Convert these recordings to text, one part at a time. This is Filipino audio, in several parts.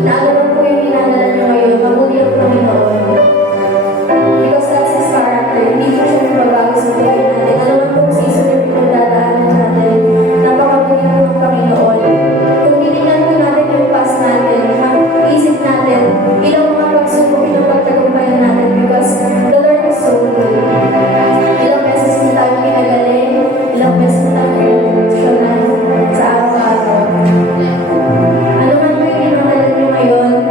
na ano man po yung ginagawa niyo ngayon, mabuti ang Panginoon. Because that's His character. Hindi po siya nagbabago sa buhay natin. Ano man po season yung pinagdadaanan natin, napakabuti po ng Panginoon. Kung titignan po natin yung past natin, isip natin, ilang mga pagsubok yung pagtagumpayan natin because the Lord is so good. Ilang beses na tayo pinagaling, ilang beses na tayo pinagdasyonan sa araw-araw. Ano man po yung ginagawa niyo ngayon,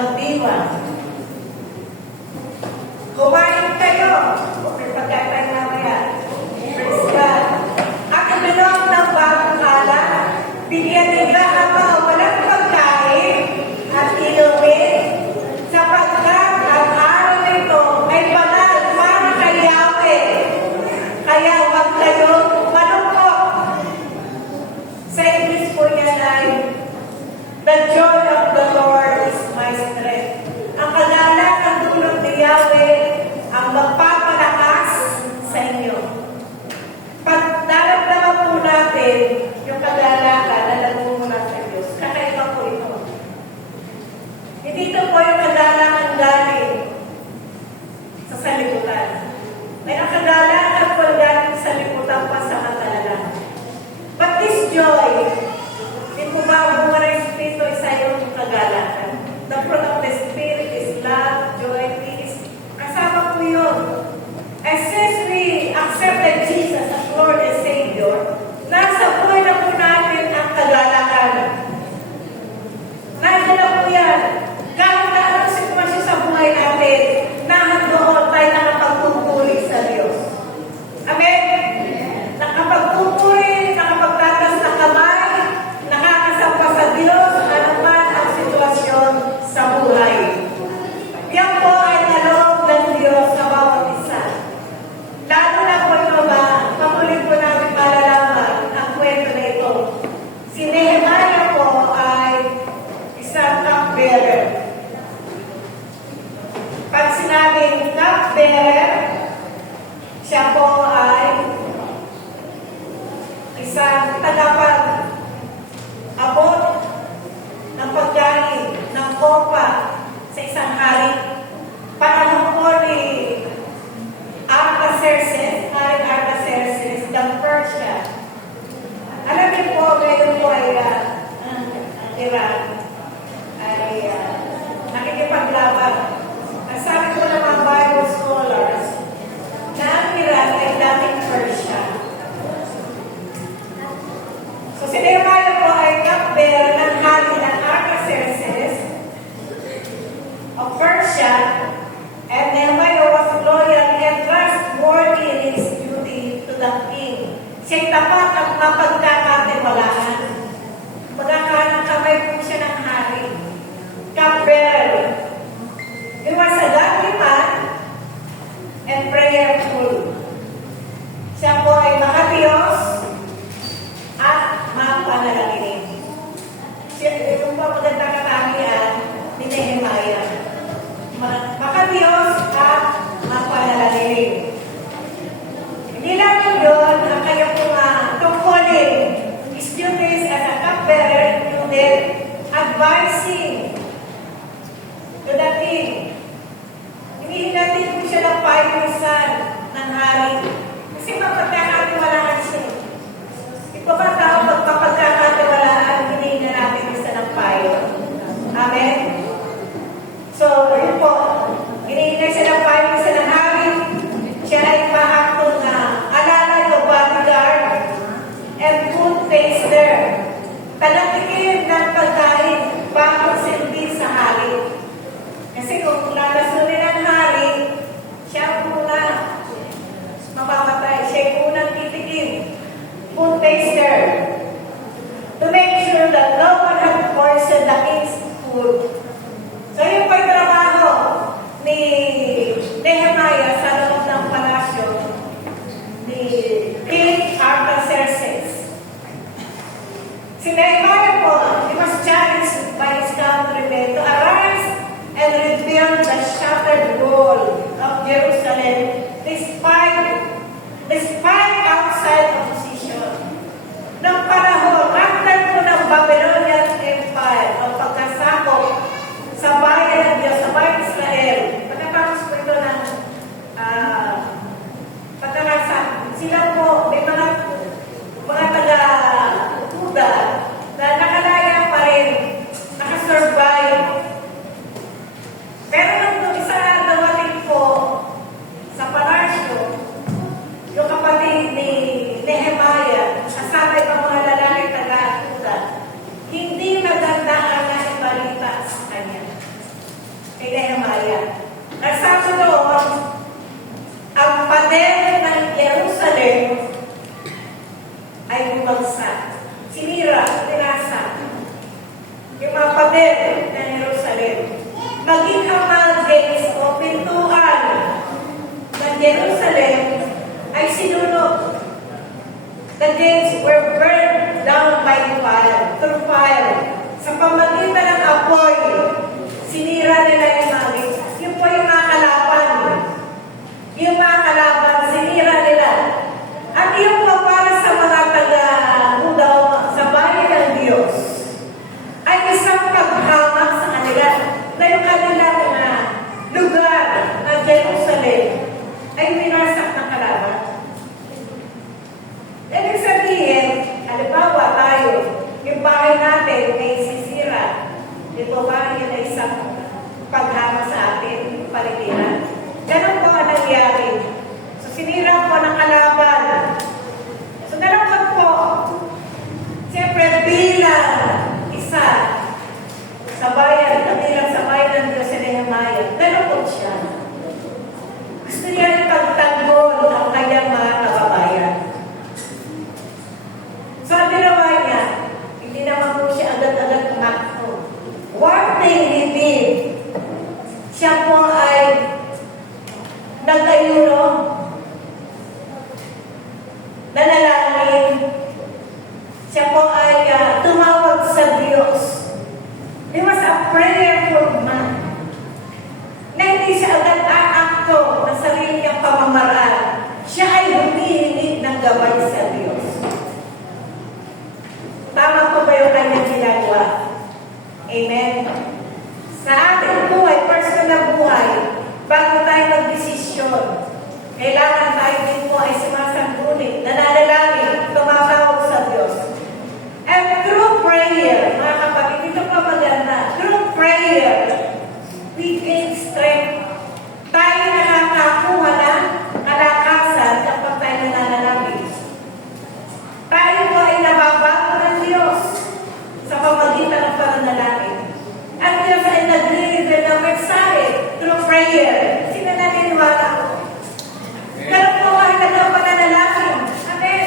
magdiwang. Kumain kayo. Okay, pagkatay mamaya. Praise God. At uminom ng bagong alak, bigyan nila habang walang pagkain at inumin, sapagkat ang araw nito ay banal para kay Yahweh. Kaya huwag kayong malungkot. Sa English po yan ay, "The joy of the Lord is my strength." Ang kagalang ng dulot ni Yahweh ang magpapalakas sa inyo. Pag naramdaman po natin yung kagalakan na nagmumula sa Diyos, kakaiba po ito. Hindi ito po yung kagalakan galing sa salibutan. May ang kagalakan po galing sa salibutan pa sa katalalan. But this joy, di po ba bunga ng Espiritu isa yung kagalakan? The fruit of the Spirit is love, joy, peace. Kasama po yun. And since we accepted Jesus as Lord and Savior, nasa buhay na po natin ang kagalakan. Nandiyan na po yan. Kahit na anong sitwasyon sa buhay natin, doon tayo nakapagpupuri sa Diyos. Amen? Nakapagpupuri, nakapagtatas na kamay, nakakasapa sa Diyos, anuman ang sitwasyon sa buhay. Yan po ay naloob ng Diyos sa bawat isa. Lalo na po ito ba, patuloy po namin malalaman ang kwento na ito. Si Nehemiah po ay isang cupbearer. Pag sinabing cupbearer, siya po ay isang tagapag-abot ng pagkain ng kopa sa isang hari. Panahon po ni Artaxerxes, Haring Artaxerxes, ng Persia. Alam niyo po, ngayon po ay ang Iran ay nakikipaglaban. Ang sabi po ng mga Bible scholars na ang Iran ay dating Persia. So si Nehemiah po ay cupbearer ng hari ng Artaxerxes of Persia, and Nehemiah was loyal and trustworthy in his duty to the king. Siya'y tapat at mapagkakatiwalaan. Magkakaroon kamay po siya ng hari. Cupbearer. He was a godly man and prayerful. Siya po ay makatiyos at mapanalangin. Yung po magandang katangian ni Nehemiah. Makatiyos at mapanalangin. Hindi lang yun ang kaya po tungkulin. His duties as a cupbearer included advising to the king. Hindi natin po siya ng payusan ng hari. Kasi mapagkakatiwalaan siya. Ito ba tao magpapagkakatiwalaan, hindi na natin isa ng payo. Amen? So, yun po. Hinihinay siya ng payusan ng hari. Siya ay mahaktong na alalay o bodyguard and food taster. Talatikin ng pagkain bago silbi sa hari. Kasi kung lalasunin ang hari, siya muna mamamatay. Siya unang titikim. Food taster. To make sure that no one had poisoned the king's food. So yun po yung trabaho ni Nehemiah sa loob ng palasyo ni King Artaxerxes. Si Nehemiah po, he was challenged by his countrymen to arise and rebuild the shattered wall of Jerusalem despite outside opposition. Noong panahon, after po ng Babylonian Empire, ang pagkasakop sa bayan ng Diyos, sa bayan ng Israel, pagkatapos po ito ng pagkakasakop, sila po, may mga taga-Juda na nakalaya pa rin, nakasurvive. Pero nung isa dumating po sa palasyo, yung kapatid ni Nehemiah, kasama ibang mga lalaki, Jerusalem ay sinunog. The gates were burned down by fire, through fire. Sa pamagitan ng apoy, sinira nila yung mga gates. Yun po yung mga kalaban. Yung mga kalaban, sinira nila. At yung po para sa mga taga-Budaw sa bayan ng Diyos, ay isang paghamak sa kanila na yung kanilang lugar na Jerusalem ay winasak ng kalaban. Ibig sabihin, halimbawa tayo, yung bahay natin ay sisira. Ito ba yun ay isang paghama sa atin, paligiran? Ganun po ang nangyari. So, sinira po ng kalaban. So, nalangkot po. Siyempre, bilang isa sa bayan, bilang sa bayan ng Diyos sa Nehemiah, nalangkot siya. Gusto niya ipagtanggol ang kanyang mga kababayan. So, ang ginawa niya, hindi naman po siya agad-agad umakto. One thing he did, siya po ay nag-ayuno, nanalangin, siya po ay tumawag sa Diyos. He was a prayerful man. Na hindi siya agad aakto ng sarili niyang pamamaraan. Siya ay humihingi ng gabay sa Diyos. Tama po ba yung kanyang ginagawa? Amen? Sa ating buhay, personal na buhay, bago tayo mag-desisyon, kailangan tayo din po ay sumasangguni, nananalangin, tumatawag sa Diyos. And through prayer, mga kapatid, ito pa maganda, through prayer, we gain strength. Tayo nakakakuha ng kalakasan kapag tayo nananalangin. Tayo po ay nababago ng Diyos sa pamagitan ng pananalangin. At Diyos ay nag-reveal ng mensahe through prayer. Sino naniniwala ko? Pero po ay nagpapananalangin. Amen?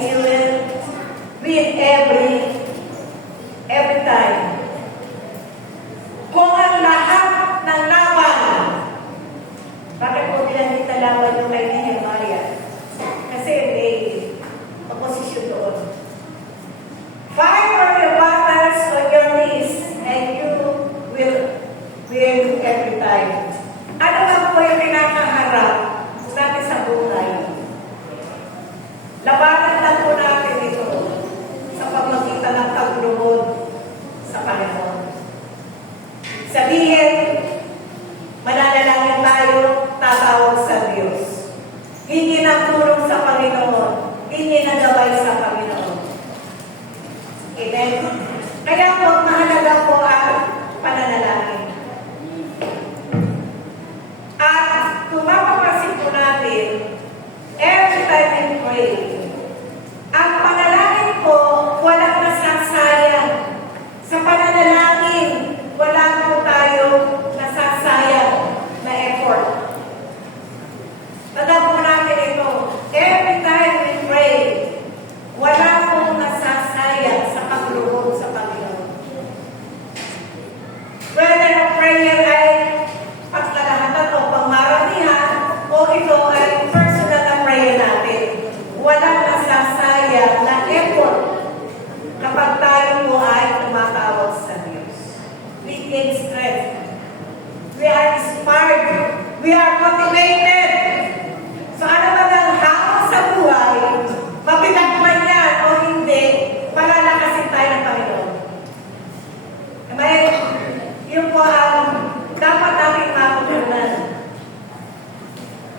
you will win every time. Kung ang lahat ng laban, bakit po pinanita laban yung kay Nehemiah? Kasi may opposition doon. Fight for your battles on your knees and you will win every time. Ano ba po yung kinakaharap natin sa buhay? Labanan lang po natin ito sa pamamagitan ng pagluhod sa Panginoon. Sabihin, mananalangin tayo, tatawag sa Diyos. Hindi ng tulong sa Panginoon, hindi ng gabay sa Panginoon. Amen? Kaya po, mahalaga po ang pananalangin. At kung mapapansin po natin, every time we pray, ang panalangin po, walang nasasayang. Sa pananalangin, wala po tayo nasasayang na effort. Tandaan po natin ito. Every time we pray, wala pong nasasayang sa pagluhod sa Panginoon. Whether ang prayer ay paglalahatan o pangmaramihan, o ito ay personal na prayer natin. Walang nasasayang na effort kapag tayo po ay tumatawag sa Diyos. We gain strength. We are inspired. We are motivated. So ano ba ang hamon sa buhay? Mabigat man yan o hindi, palalakasin tayo ng Panginoon. May, yun po ang dapat natin matutunan.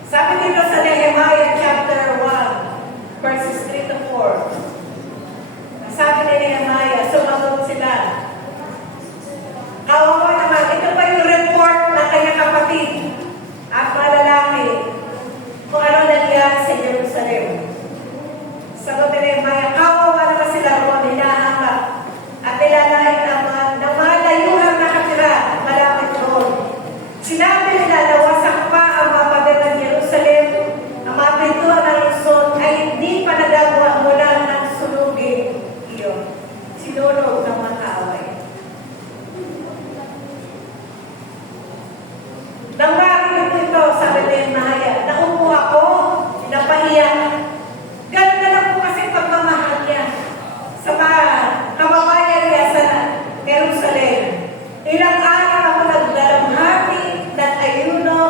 Sabi dito sa Nehemiah chapter 1, verses 3 to 4. Sabi ni Nehemiah, sumagot sila. Kawawa naman, ito pa yung report ng kanyang kapatid at malalaki kung ano nangyari sa Jerusalem. Sagot ni Nehemiah, kawawa naman sila kung hinahanga at nilalain naman ng mga layuhang nakatira malapit doon. Sinabi nila na wasak pa ang mga pader ng Jerusalem, ang mga pintuan ng Luzon ay hindi pa nagagawa mula ng sunugin iyon. Sinunog ng mga kaaway. Nang marinig ko ito, sabi ni Nehemiah, naupo ako, napahiya. Ganun na lang po kasi pagmamahal niya sa mga kababayan niya sa Jerusalem. Ilang araw ako nagdalamhati, nag-ayuno,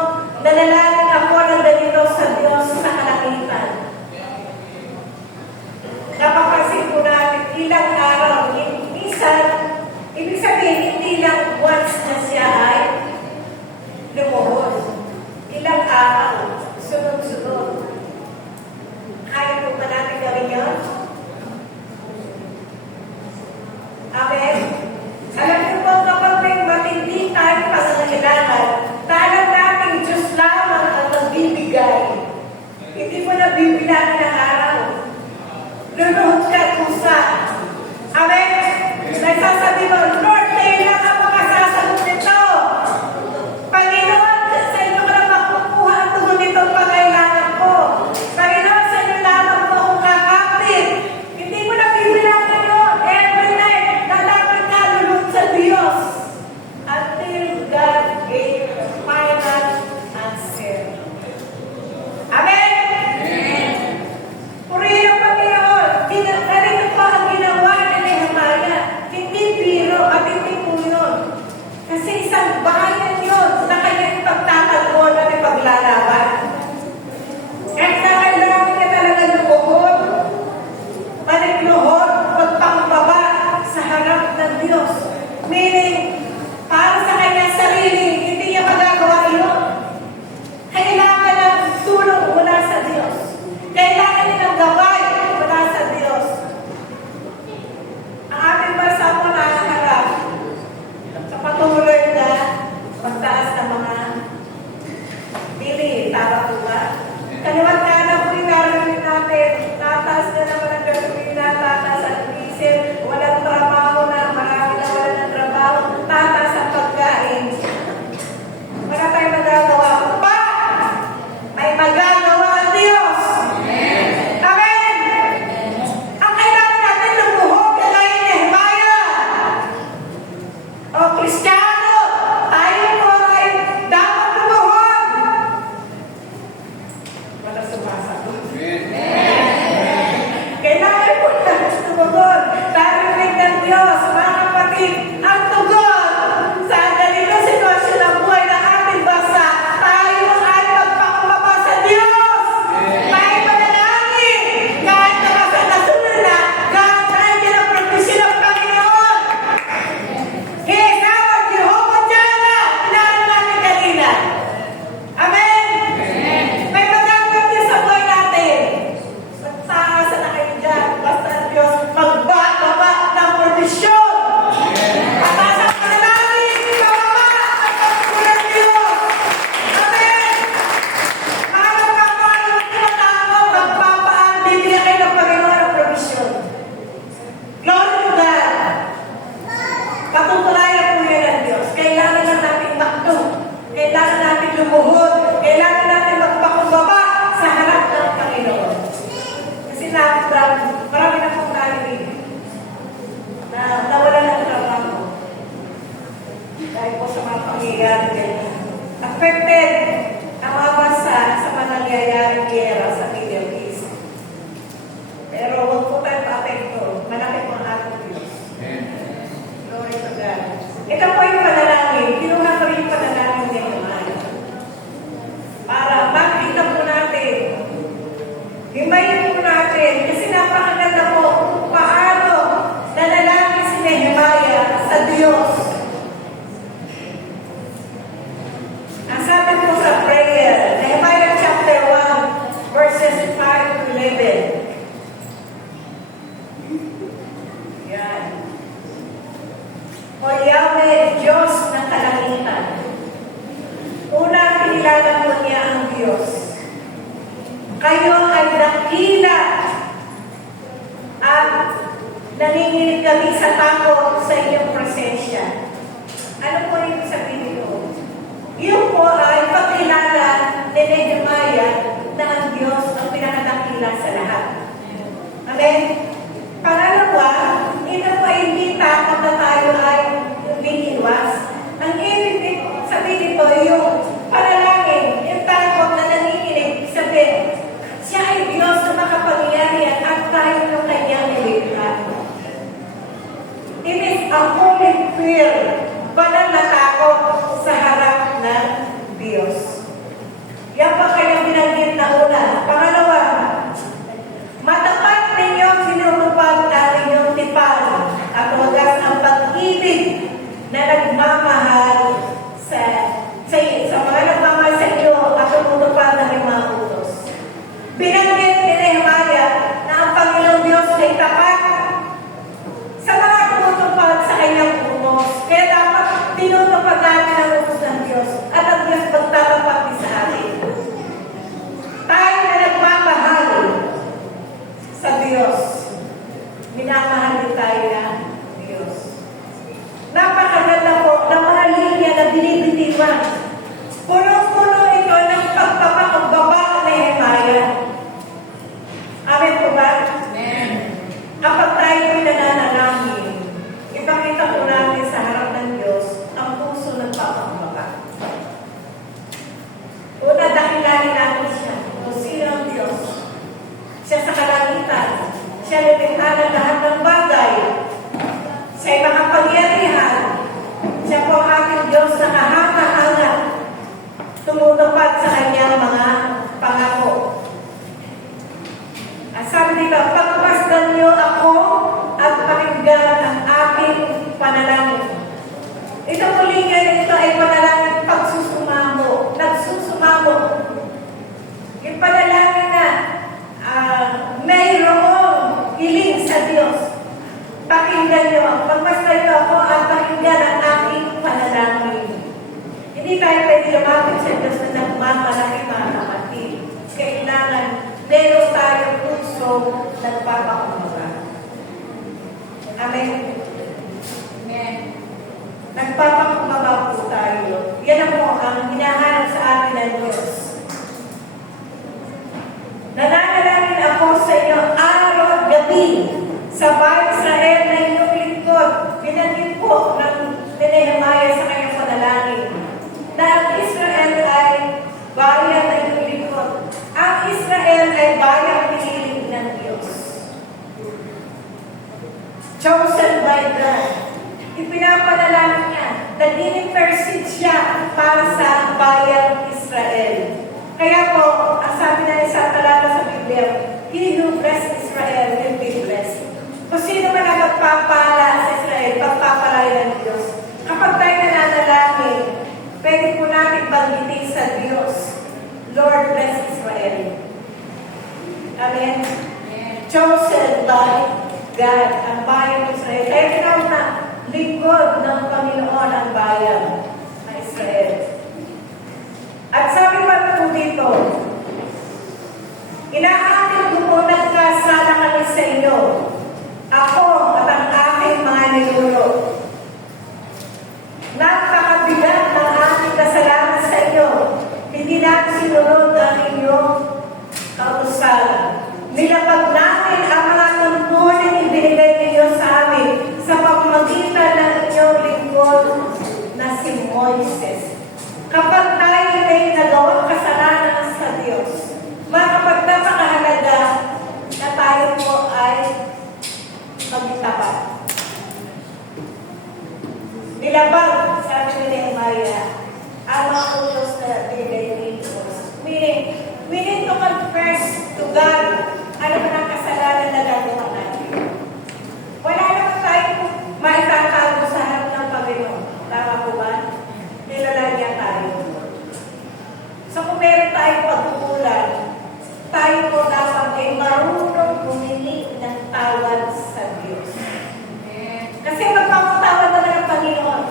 nanalangin ako ng dalito sa Diyos sa kalangitan. Napapansin po natin, ilang araw, minsan, ibig sabihin, hindi lang once na siya ay lumuhod. Ilang araw, sunod-sunod. Kaya po ba natin gawin yun? Amen? Alam niyo po, kapag may matindi tayo pangangailangan, talang natin Diyos lamang ang magbibigay. Hindi mo na bibilangin ng araw. Luluhod ka kusa. Amen? Nagsasabi mo, Lord, tayo lang ang makasasagot nito. Panginoon, sa inyo ko lang makukuha ang tugon nitong pangailangan ko. Panginoon, sa inyo lamang po akong kakapit. Hindi mo na bibilangin yun. Every night, nalaman ka lulod sa Diyos. Until God gave the final answer. Amen? Purihin ang Panginoon. Narito po ang buhod. Kailangan natin magpakumbaba sa harap ng Panginoon. Kasi marami na pong narinig na nawalan ng trabaho. Dahil po sa mga pangyayari ganyan. Affected ang mga bansa sa mga nangyayaring giyera sa Middle East. Pero huwag po tayo pa-apekto. Malaki po ang ating Diyos. Glory to God. Ito po yung panalangin. Kinuha ko rin yung panalangin niya naman. Para makita po natin. Himayin po natin. Kasi napakaganda po kung paano nanalangin si Nehemiah sa Diyos. Ang sabi po sa prayer, Nehemiah chapter 1, verses 5 to 11. Yan. O Yahweh, Diyos ng kalangitan. Una, kinilala po niya ang Diyos. Kayo ay dakila at nanginginig kami sa takot sa inyong presensya. Ano po yung sabihin ito? Yun po ay pagkilala ni Nehemiah na ang Diyos ang pinakadakila sa lahat. Amen? Pangalawa, ito po ay hindi takot na tayo ay biniwas. Ang ibig sabihin ito, yung panalangin, yung takot na nanginginig, sabihin, siya ay Diyos na makapangyarihan at tayo ng kanyang nilikha. It is a holy fear, banal na takot sa harap ng Diyos. Yan pa kayang binanggit na una. Pangalawa, matapat ninyo sinutupad ang inyong tipan at wagas ang pag-ibig na nagmamahal sa mga nagmamahal sa inyo at tumutupad ng inyong mga utos. Binanggit ni Nehemiah na ang Panginoong Diyos ay tapat sa mga tumutupad sa kanyang utos. Kaya dapat tinutupad natin ang utos ng Diyos at ang Diyos magtatapat din sa atin. Tayo na nagmamahal sa Diyos. Minamahal din tayo ng Diyos. Napakaganda po ng mga linya na binibitiwan. Puno-puno ito ng pagpapakumbaba ni Nehemiah. Amen po ba? Amen. Kapag tayo ay nananalangin, ipakita po natin sa harap ng Diyos ang puso ng papakumbaba. Una, dakilanin natin siya. Kung sino ang Diyos. Siya sa kalangitan. Siya lumikha ng lahat ng bagay. Siya ay makapangyarihan. Siya po ang ating Diyos na kahanga-hanga. Tumutupad sa kanyang mga pangako. At sabi dito, pagmasdan niyo ako at pakinggan ang aking panalangin. Ito muling ito ay panalangin pagsusumamo. Nagsusumamo. Yung panalangin na mayroong hiling sa Diyos. Pakinggan niyo. Pagmasdan niyo ako at pakinggan ang aking panalangin. Hindi tayo pwede lumapit sa Diyos na nagmamalaki mga kapatid. Kailangan meron tayong puso nagpapakumbaba. Amen? Amen. Nagpapakumbaba po tayo. Yan ang po ang hinahanap sa atin ng Diyos. Nananalangin ako sa inyo araw at gabi sa bayan Israel na inyong lingkod. Binanggit po ng Nehemiah sa kanyang panalangin na ang Israel ay bayan na inyong lingkod. Ang Israel ay bayang piniling ng Diyos. Chosen by God. Ipinapanalangin niya na din-intercede siya para sa bayang Israel. Kaya po, ang sabi na sa talata sa Biblia, He who bless Israel will be blessed. Kung sino man ang magpapala sa Israel, pagpapalay ng Diyos. Kapag tayo nananalangin, pwede po natin banggitin sa Diyos, Lord bless Israel. Amen? Chosen by God, ang bayan ng Israel. Kaya tinawag na lingkod ng Panginoon ang bayan ng Israel. At sabi pa po dito, inaamin ko po nagkasala kami sa inyo. Ako at ang aking mga nilulo. Napakabigat ng aking kasalanan sa inyo. kapisan. Nilapag namin ang mga tungkulin ibinigay ninyo sa amin sa pamamagitan ng inyong lingkod na si Moises. Kapag tayo ay nagawang kasalanan sa Diyos, mga kapag napakahalaga na tayo po ay magtapat. Nilabag, sabi ni Nehemiah, ang mga utos na binigay ni Diyos. Meaning, we need to confess to God ano man ang kasalanan na gagawa natin. Wala naman tayo maitatago sa harap ng Panginoon. Tama po ba? Nilalagyan tayo. So kung meron tayong pagkukulang, tayo po dapat ay marunong humingi ng tawad sa Diyos. Kasi magpapatawad naman ang Panginoon.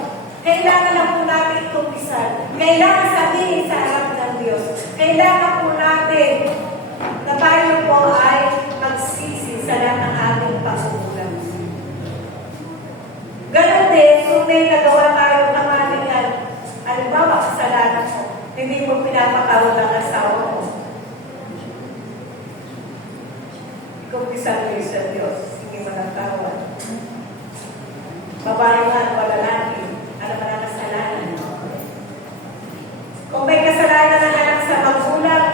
Kailangan na po natin itupisan. Kailangan sabihin sa harap ng Diyos. Kailangan po natin na tayo po ay magsisi sa lahat ng ating pagkukulang. Ganon din, kung may nagawa tayo ng ating halimbawa, kasalanan mo, hindi mo pinapatawad ang asawa mo. Ikumpisa mo sa Diyos, hindi mo nagtawad. Babae man o lalaki, ano man ang kasalanan. Kung may kasalanan ng anak sa magulang,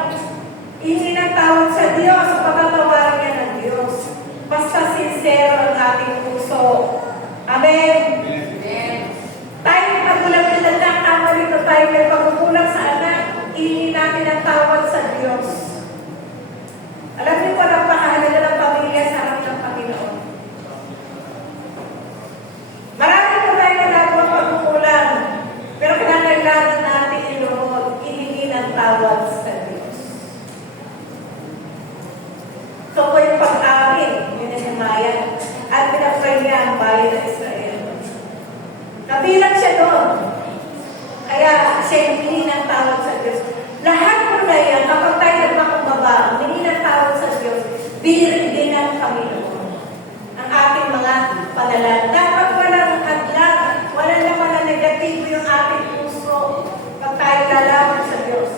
hindi nagtawad sa Diyos, pagkatawaran niya ng Diyos. Basta sincero ang ating puso. Amen? Amen. Tayo magulang na nagkakama rito, tayo may pagkukulang sa anak, hindi natin ang tawad sa Diyos. Alam niyo po, napakahalaga ng pamilya sa harap ng Panginoon. Marami po tayo na nagawang pagkukulang, pero kailangan natin inuhod, ihingi ng tawad sa Diyos. So po yung pag-amin, yun ang Nehemiah, at pinapray niya ang bayan ng Israel. Kabilang siya doon. Kaya siya hiningi ng tawad sa Diyos. Lahat po na yan, kapag tayo nagpakumbaba, hiningi ng tawad sa Diyos, binirigin ng Panginoon ang ating mga panalangin. Dapat walang hadlang, walang naman na negatibo yung ating puso pag tayo lalaman sa Diyos.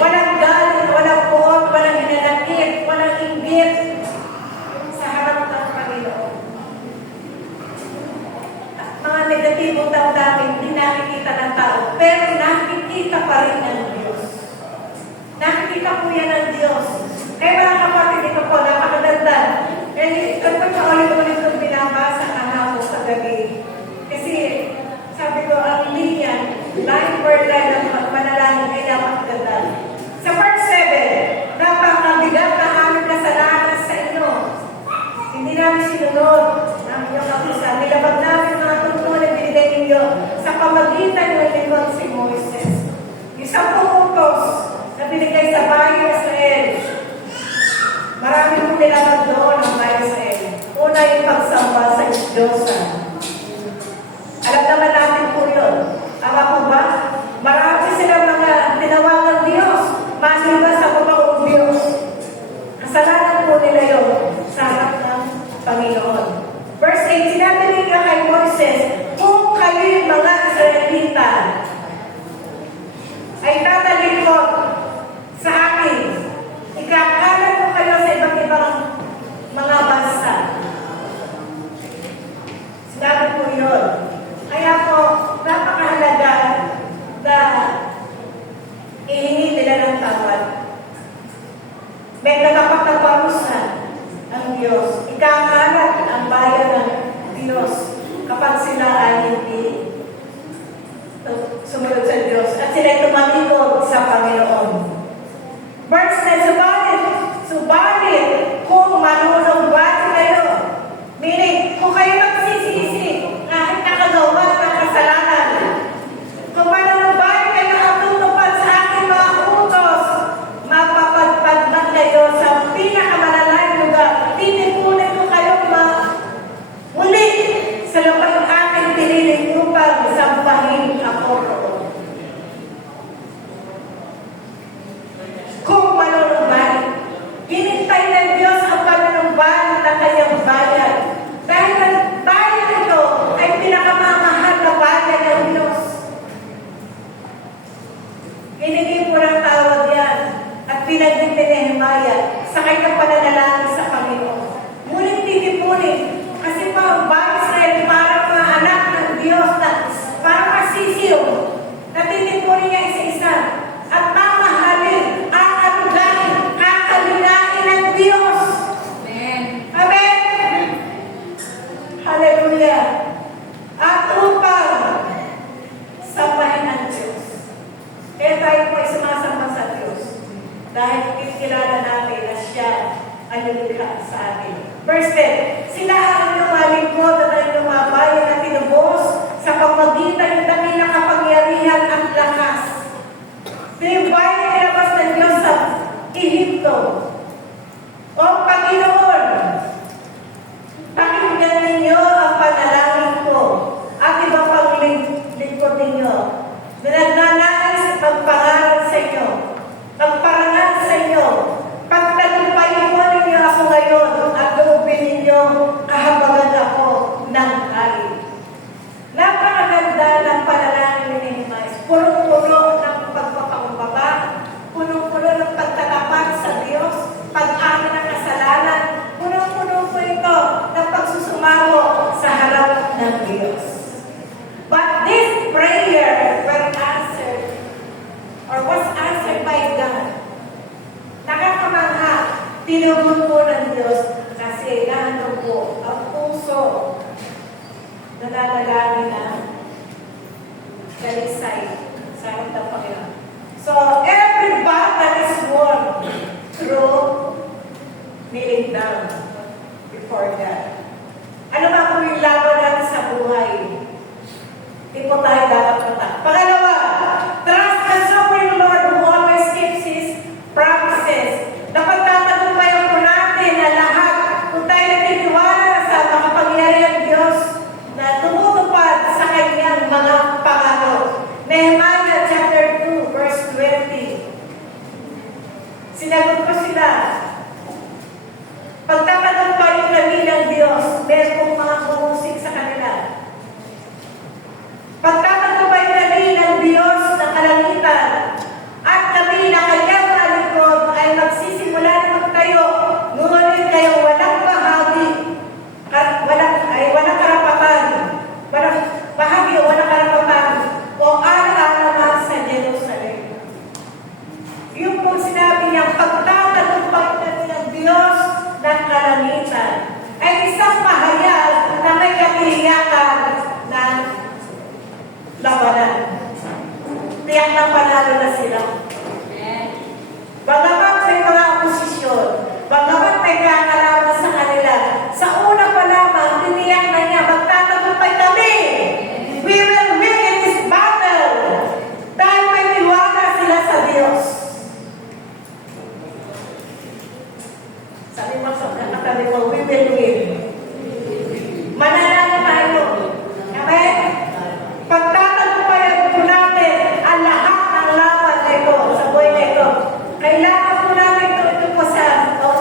Walang galit, walang buhot, walang hinanakit, walang inggit sa harap ng Panginoon. Mga negatibong damdamin, hindi nakikita ng tao, pero nakikita pa rin ng Diyos. Nakikita po yan ng Diyos. Kaya mga kapatid, ito po, napakaganda. Eh, ito pa ulit-ulit kong binabasa ang sa gabi. Kasi, sabi ko, ang linya, line per line ng manalangin ay napakaganda. Sa verse 7, napakabigat na aming kasalanan sa inyo. Hindi namin sinunod ang inyong kapisan. Nilabag namin mga tungkol na binigay ninyo sa pamagitan ng lingkod si Moises. Isang utos na binigay sa bayan ng Israel. Marami po nilabag doon ang bayan ng Israel. Una yung pagsamba sa Diyosan. Alam naman natin po yun. Ama po ba? Marami silang mga tinawagan Diyos. Maliban sa mga Diyos. Kasalanan po nila yun sa harap ng Panginoon. Verse 8, sinabi niya kay Moises, kung kayo'y mga Israelita ay tatalikod sa akin, ikakalat ko kayo sa iba't ibang mga bansa. Sinabi po yun. Kaya po, napakahalaga na ihingi nila ng tawad. May nagpapagpaparusan ang Diyos. Ikakalat ang bayan ng Diyos kapag sila ay hindi sumunod sa Diyos at sila tumalikod sa Panginoon. Verse 9, subalit kung manunubat kayo, meaning kung kayo magsisisi kahit nakagawa ng kasalanan, kung manunubat kayo at tutupad sa aking mga utos, mapapadpad man kayo sa pinakamalalayong lugar. Tinipunin ko kayo muli sa lugar ng aking piniling upang sambahin ako roon. nilikha sa atin. Verse 10, sila ang inyong lingkod at ang inyong mga bayan na tinubos sa pamagitan ng dakilang kapangyarihan at lakas. Yung bayan na nilabas ng Diyos sa Ehipto. O Panginoon, pakinggan ninyo ang panalangin ko at iba pang lingkod ninyo. Nagnanais pagpangaral sa inyo, pagparangal sa inyo, pagtagumpayin mo ninyo ako ngayon at loobin ninyo kahabagan ako ng hari. Napakaganda ng panalangin ni Nehemiah. Punong-puno ng pagpapakumbaba, punong-puno ng pagtatapat sa Diyos, pag-amin ng kasalanan, punong-puno po ito ng pagsusumamo sa harap ng Diyos. But this prayer were answered or was answered by God. Nakakamangha, tinugon po ng Diyos kasi nandun po ang puso na nanalangin na dalisay sa harap ng Panginoon. So, every battle is won through kneeling down before God. Ano ba kung yung laban natin sa buhay? Hindi po tayo dapat matak. Pangalawa, trust the sovereign Lord who always keeps His promises. Dapat tatagumpayan po natin na lahat kung tayo nagtitiwala sa makapangyarihan Diyos na tumutupad sa kanyang mga pangako. Nehemiah chapter 2 verse 20. Sinagot ko sila, pagtatagumpayan kami ng Diyos, meron pong mga kumusik sa kanila. Pagtatagumpay kami ng Diyos ng kalangitan at kami na kanyang malikod ay magsisimula na magtayo, ngunit kayo walang bahagi at walang karapatan, walang bahagi o walang karapatan o ala-alaman sa Jerusalem. Yung po sinabi niya, pagtatagumpay kami ng Diyos ng kalangitan ay isang pahayag na may kapiliyakan ng labanan. Tiyak na panalo na sila. Bagamat may mga oposisyon, bagamat may kakalaman sa kanila, sa una pa lamang, tiniyak na niya, magtatagumpay kami. We will win in this battle. Dahil may tiwala sila sa Diyos. Sabi mo sa katabi mo, we will win. Mananalo tayo. Amen? Pagtatagumpayan po natin ang lahat ng laban na ito sa buhay na ito. Kailangan po natin ito po sa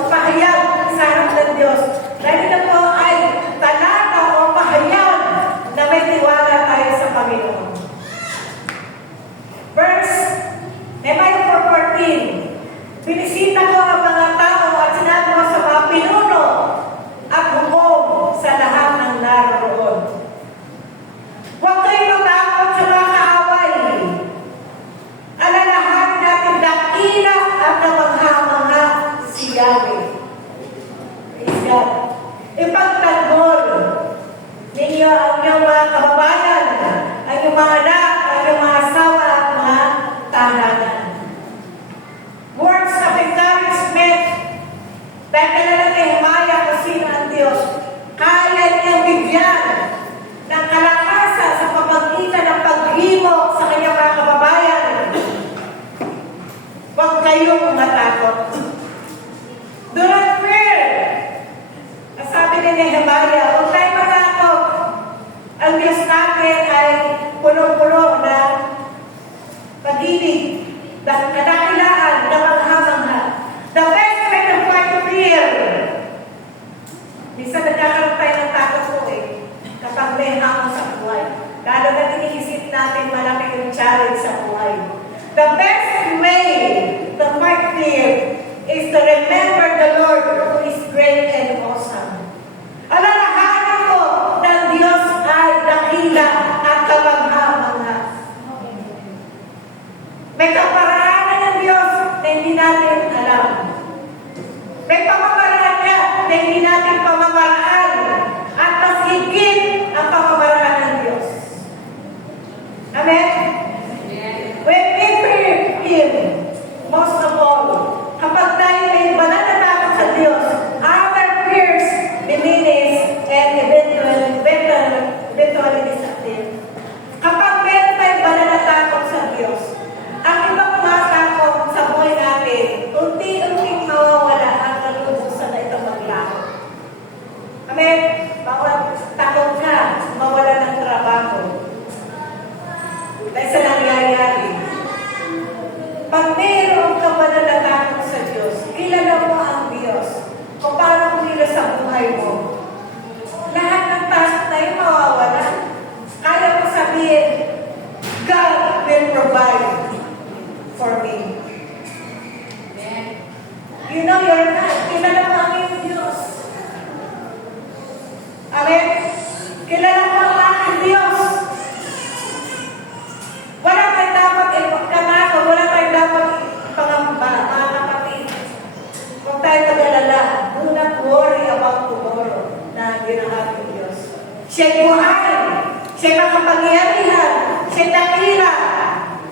pahayag sa harap ng Diyos. Dahil ito po ay talata o pahayag na may tiwala tayo sa Panginoon. Verse Nehemiah 4:14. Binisita ko ang mga tao at sinabi ko sa mga pinuno at hukom sa lahat ng naroon. Huwag kayong matakot sa mga kaaway. Alalahanin natin dakila at namangha-mangha si Yahweh. Praise God. Ipagtanggol ninyo ang inyong mga kababayan, ang inyong mga anak, ang inyong mga asawa at mga tahanan. Words of encouragement. Dahil kalala ni Nehemiah kung sino ang Diyos, kaya niyang bigyan ng kalakasan sa pamagitan ng paghimo sa kanyang mga kababayan. Huwag kayong matakot. Do not fear. Ang sabi ni Nehemiah, huwag tayong matakot. Ang Diyos natin ay puno-puno na pag-ibig, kadakilaan, namangha-mangha. The best way to fight fear. Minsan nagkakaroon tayo ng takot po kapag may hamon sa buhay. Lalo na iniisip natin malaki yung challenge sa buhay. The best way to fight fear is to remember the Lord who is great and awesome. Alalahanin mo ng Diyos ay dakila at kamangha-mangha. May kaparaanan ng Diyos na hindi natin alam. May pamamaraan niya na hindi natin pamamaraan. At mas higit ang pamamaraan ng Diyos. Amen? When we fear Him, most of all, kapag tayo may banal na Amen? Bawat takot ka, mawala ng trabaho. Dahil sa nangyayari. Pag mayroon ka ba na natakot sa Diyos, kilala mo ang Diyos kung paano kumila sa buhay mo. Lahat ng task na yun mawawala. Kaya mo sabihin, God will provide for me. You know you're not. Kilala mo ang iyong Diyos. Amen? Kilala mo ang aking Diyos. Wala tayong dapat ipagkanako, wala tayong dapat pangamba, mga kapatid. Huwag tayo mag-alala. Do not worry about tomorrow na ginahal ng Diyos. Siya'y buhay. Siya'y makapangyarihan. Siya'y dakila.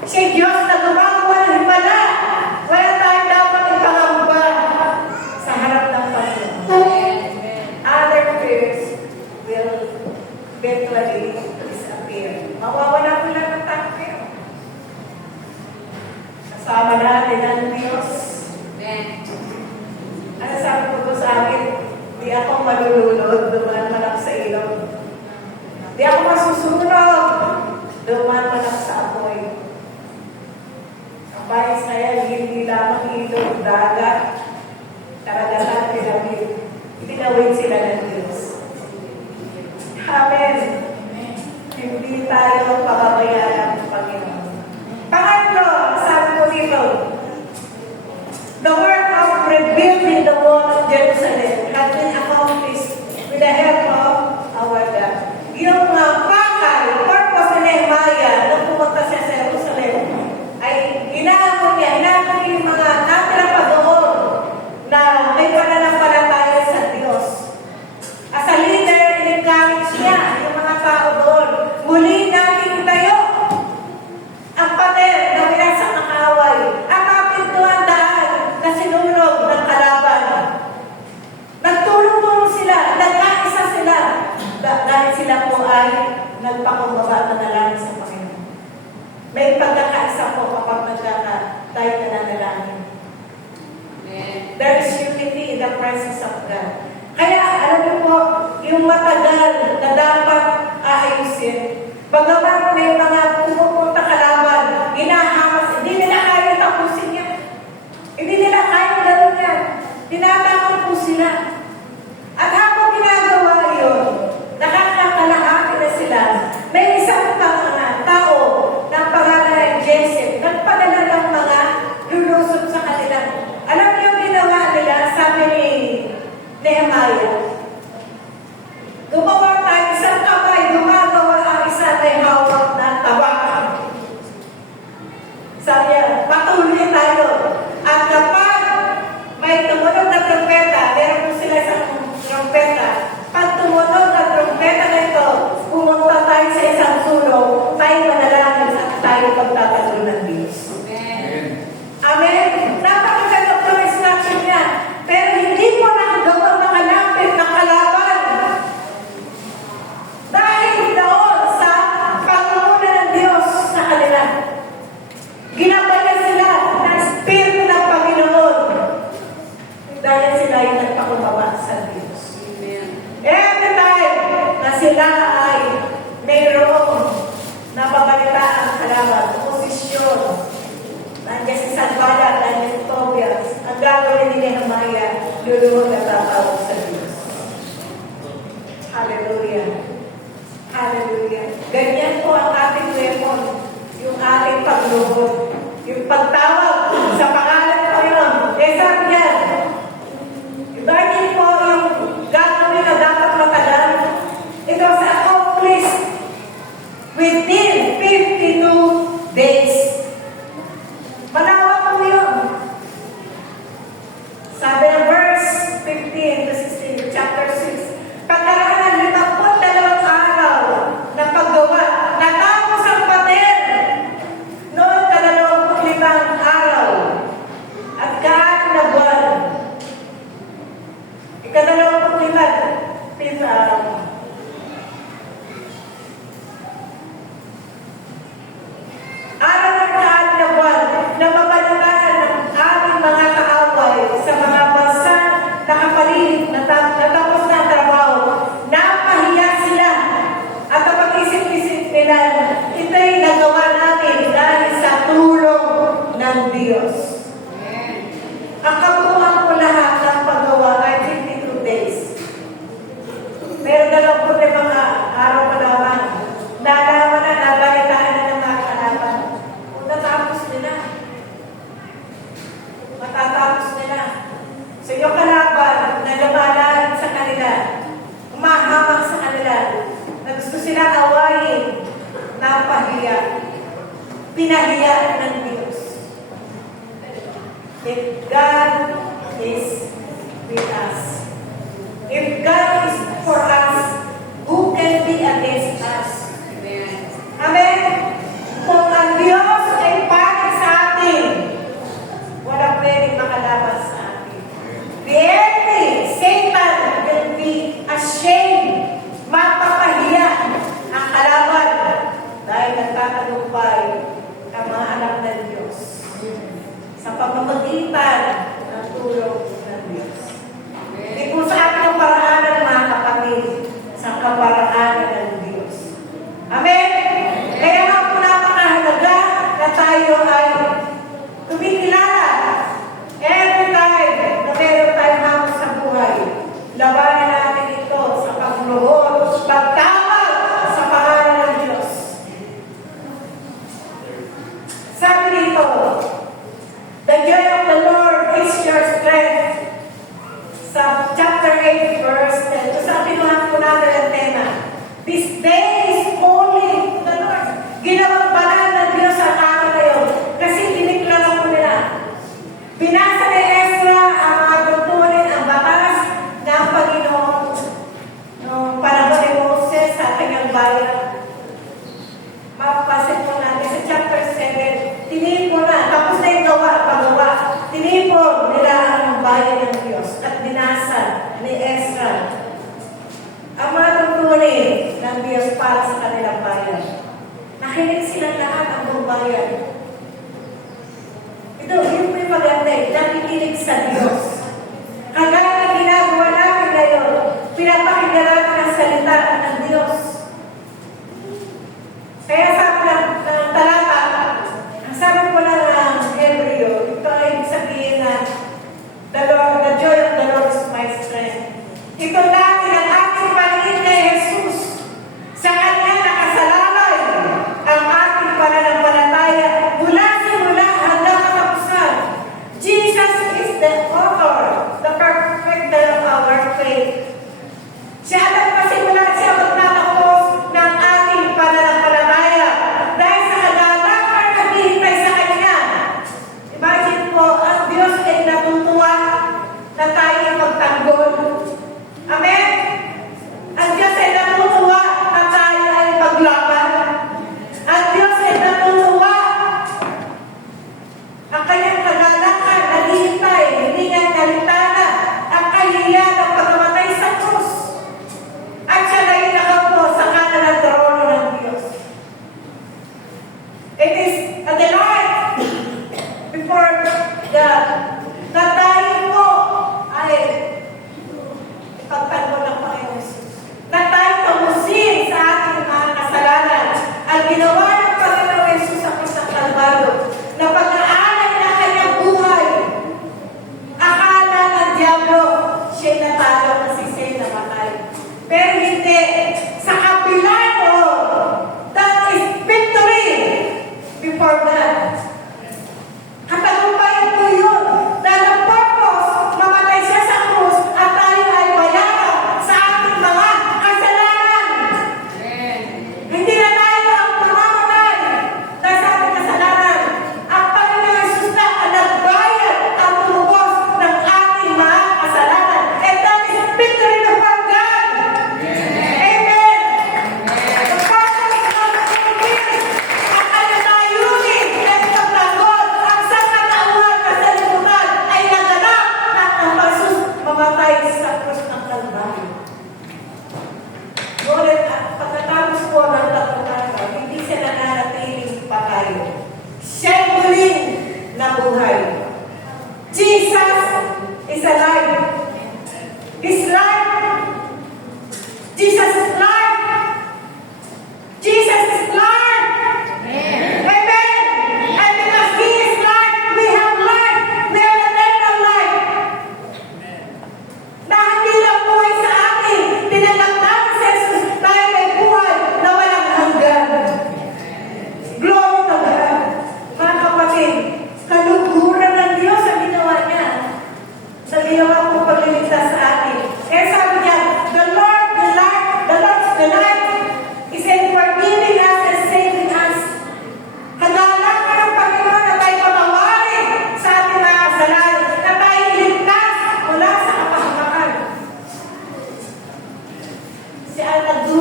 Siya'y Diyos na gumagawa ng himala. Wala tayong dapat ipangamba sa harap ng Panginoon. Other fears will eventually disappear. Mawawala mo lang ng takot. Kasama natin ang Diyos. Ano sabi ko sa akin? Di ako malulunod, dumaan man ako sa ilog. Di ako masusunog, dumaan man ako sa apoy. Ang bayis na yan, hindi lamang ilog, dagat, karagatan, pinawid. Pinawid sila ng Diyos. Amen. Hindi tayo pababayaan ng Panginoon. Pangatlo, sabi ko dito, the work of rebuilding the wall of Jerusalem has been accomplished with the help of our God. Yung pakal, purpose ni Nehemiah nung pumunta sa Jerusalem ay inaabot niya yung mga natira pa doon na may pananampalataya sa Diyos. As a leader, in-encourage niya yung mga tao doon. Muli natin tayo ang pader na winasak ng away at mapintuan daan na sinunog ng kalaban. Nagtulong-tulong sila, nagkaisa sila dahil sila po ay nagpakumbaba na nalangin sa Panginoon. May pagkakaisa po kapag tayo nananalangin. There is unity in the presence of God. Kaya alam niyo po, yung matagal na dapat aayusin, bagamat may mga pumupunta kalaban, hinahamas, hindi nila kaya tapusin yan. Hindi nila kaya gawin yan. Tinatakot po sila. At habang ginagawa yun, nakakalahati na sila. May isang tao ng pangalan ay Joseph, nagpadala ng mga lulusot sa kanila. Alam niyo yung ginawa nila, sabi ni Nehemiah, gumawa tayo isang kamay, gumagawa ang isa may hawak na tabak. Sabi niya, patuloy tayo. At kapag may tumunog na trumpeta, meron po sila isang trumpeta. Pag tumunog na trumpeta na ito, pumunta tayo sa isang sulong, tayo manalangin at tayo pagtatago ng Diyos. Amen. Amen. Napakaganda po ang instruction niya. Pero hindi po nakagawa makalapit ng kalaban. Dahil doon sa pangunguna ng Diyos sa kanila. Ginabayan sila ng Espiritu ng Panginoon. Dahil sila ay nagpakumbaba sa Diyos. Every time na sila ay mayroong nababalita ang kalaban, posisyon, nandiyan si Sanballat, nandiyan si Tobias, ang gagawin ni Nehemiah, luluhod at tatawag sa Diyos. Hallelujah. Hallelujah. Ganyan po ang ating weapon, yung ating pagluhod, yung pagtawag sa pangalan ng Panginoon. Sabi yan, dahil po yung gagawin na dapat matagal, ito sa accomplished within 52 days. Malawak po yun. Sabi ng verse 15 to 16, chapter 6, pagkaraan ng 52 araw na paggawa, natapos ang pader noon ka 25 araw at kaan na buwan. Ika-25 araw. Araw ng kaan na buwan na mapalitan ng aming mga kaaway sa mga bansa na kapalit na natapos na ang trabaho pinahiya ng Diyos. If God is with us, if God is for us, who can be against us? Amen? Kung ang Diyos ay panig sa atin, walang pwedeng makalaban sa atin. The enemy, Satan, will be ashamed, mapapahiya ang kalaban dahil nagtatagumpay ang mga anak ng Diyos sa pamamagitan ng tulong ng Diyos. Hindi po sa ating paraanan, mga kapatid, sa kaparaanan ng Diyos. Amen? Kaya nga po napakahalaga na tayo ay tumikilala every time na meron tayong hamon sa buhay. Labanan natin ito sa pagluhod, pagtawag sa pangalan ng Diyos. Sabi dito, the joy of the Lord is your strength. Sa chapter 8, verse 10. So sabi mga po natin ang tema, this day is holy to the Lord. Ginawang banal ng Diyos ang araw na yun. Kasi diniklara po nila. Binasa ni Ezra ang mga tuntunin, ang batas ng Panginoon noong panahon ni Moses sa kanyang bayan. Mapapasin po natin sa chapter 7, tinipon na, tapos na yung paggawa. Tinipon nila ang bayan ng Diyos at binasa ni Ezra ang mga tuntunin ng Diyos para sa kanilang bayan. Nakinig silang lahat ang buong bayan. Ito, yun po yung maganda, nakikinig sa Diyos. Kagaya ng ginagawa natin ngayon, pinapakinggan natin ang salita ng Diyos. Kaya sabi ng talata, ang sabi ko ng Hebreo, ito ay sabihin na the joy of the Lord is my strength. Ito natin ang ating paningin kay Jesus. Sa Kanya nakasalalay ang ating pananampalataya mula simula hanggang katapusan. Jesus is the author, the perfecter of our faith. Siya ang nagpasimula, siya magtatapos ng ating pananampalataya. Dahil sa kagalakan na naghihintay sa Kanya. Imagine po, ang Diyos ay natutuwa na tayo magtanggol. Amen?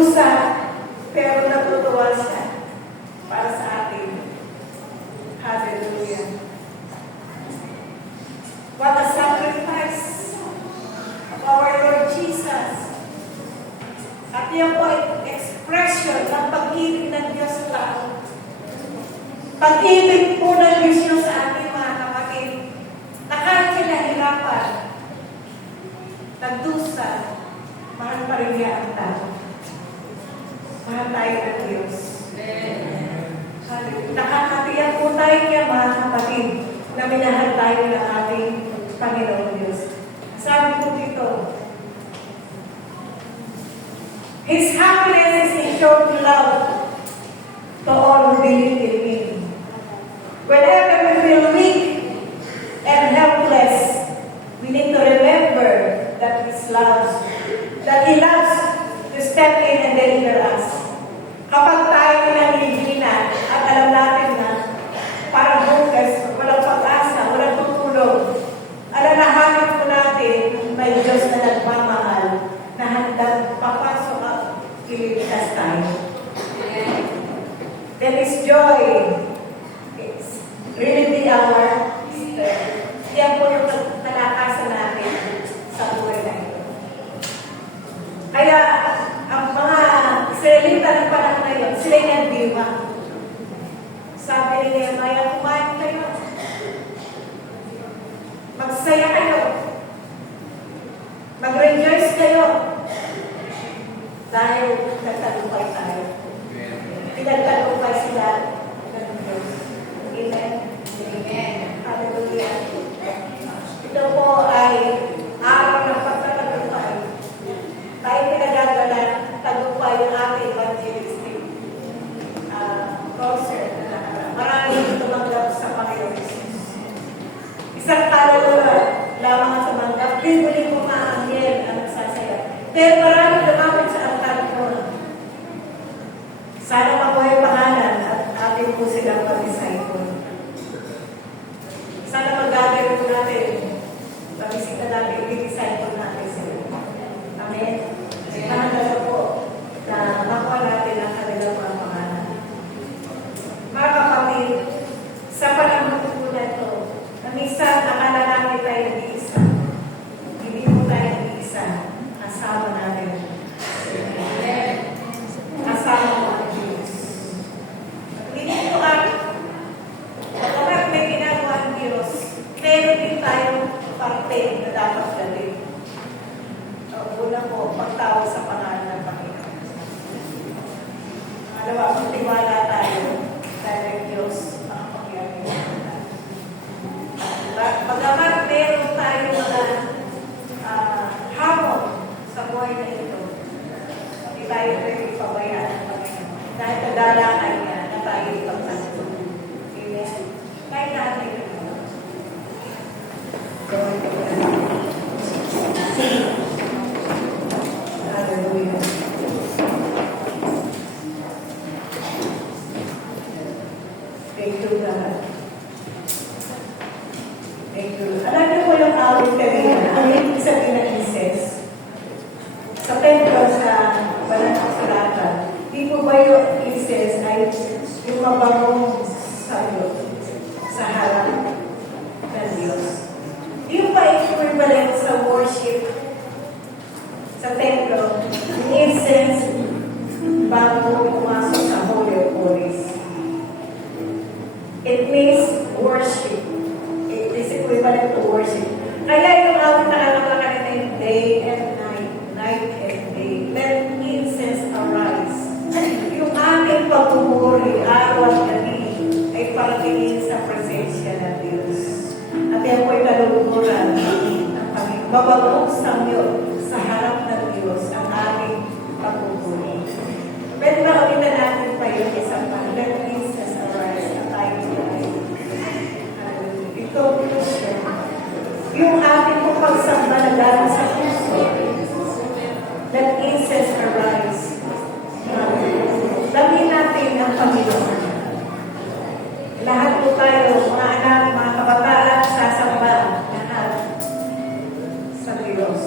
nagdusa, pero natutuwa siya para sa atin. Hallelujah. What a sacrifice of our Lord Jesus. At yan po ay expression ng pag-ibig ng Diyos sa tao. Pag-ibig po ng Diyos sa ating mga kapatid, na kahit kinahirapan, nagdusa, mahal pa rin niya ang tao. Mahal tayo ng Diyos. Nakakatiyak po tayo niya, mga kapatid, na minahal tayo ng ating Panginoon Diyos. Sabi po dito, His happiness is in showing love to all who believe in Him. Whenever we feel weak and helpless, we need to remember that He loves to step in and deliver us. Kapag tayo nanghihina at alam natin na parang bukas, walang pag-asa, walang tutulong, alalahanin po natin may Diyos na nagmamahal na handang papasok at iligtas tayo. There is joy. It's really our strength. Yan po yung talakasan natin sa buhay na ito. Kaya, ang mga Israelita ng panahon ngayon, sila yung diwa. Sabi ni Nehemiah, kumain kayo. Magsaya kayo. Mag-rejoice kayo. Dahil nagtagumpay tayo. Pinagtagumpay sila ng Diyos. Amen. Amen. Hallelujah. Ito po ay araw ng pagtatagumpay. Tayo pinagagala, tagumpay yung ating evangelistic concert. Maraming tumanggap sa Panginoon Jesus. Isang kaluluwa lamang ang tumanggap. Bibili mo maangyel ang nagsasaya. Pero maraming lumapit sa altar ko. Sana mabuhay pangalan at atin po silang pag-disciple. Sana mag-gather po natin. Pag-isip na natin, i-disciple natin sila. Amen? Mahalaga po na makuha natin ang kanilang mga pangalan. Mga kapatid, sa panahon po na ito, na minsan akala namin tayo nag-iisa. Hindi po tayo nag-iisa. Kasama natin. Kasama mo ang Diyos. Hindi po kapag may ginagawa ang Diyos, meron din tayong parte na dapat gawin. Una po, pagtawag sa pangalan ng Panginoon. Alawa, magtiwala tayo dahil ang Diyos ang pagyayaman. Pagamat meron tayo mga hamon sa buhay na ito, hindi tayo pwede ipabayaan ng Panginoon. Dahil kadalaan niya na tayo ipagtanggol. Amen. Kahit natin ito. Hallelujah. Thank you, God. Thank you. Alam niyo po yung awit kanina, ang ibig sabihin ng incense. Sa templo sa Banal na Kasulatan, di po ba yung incense ay yung mabangong sayo sa harap ng Diyos? Yung ba equivalent sa worship sa templo, incense bago pumasok sa Holy of Holies. It means worship. It is equivalent to worship. Kaya yung awit na alam na kanina yung day and night, night and day. Let incense arise. Yung ating pagpupuri, araw at gabi, ay pagtingin sa presensya ng Diyos. At yan po ay kaluluran ng Panginoon. Babagong samyo sa harap ng Diyos ang ating pagpupuri. Pwede ba ulitin natin pa yung isang pa? Let incense arise at tayo ay ito po siya. Yung ating po pagsamba na galing sa puso. Let incense arise. Lamin natin ang Panginoon. Lahat po tayo, mga anak, mga kabataan, sasamba lahat sa Diyos.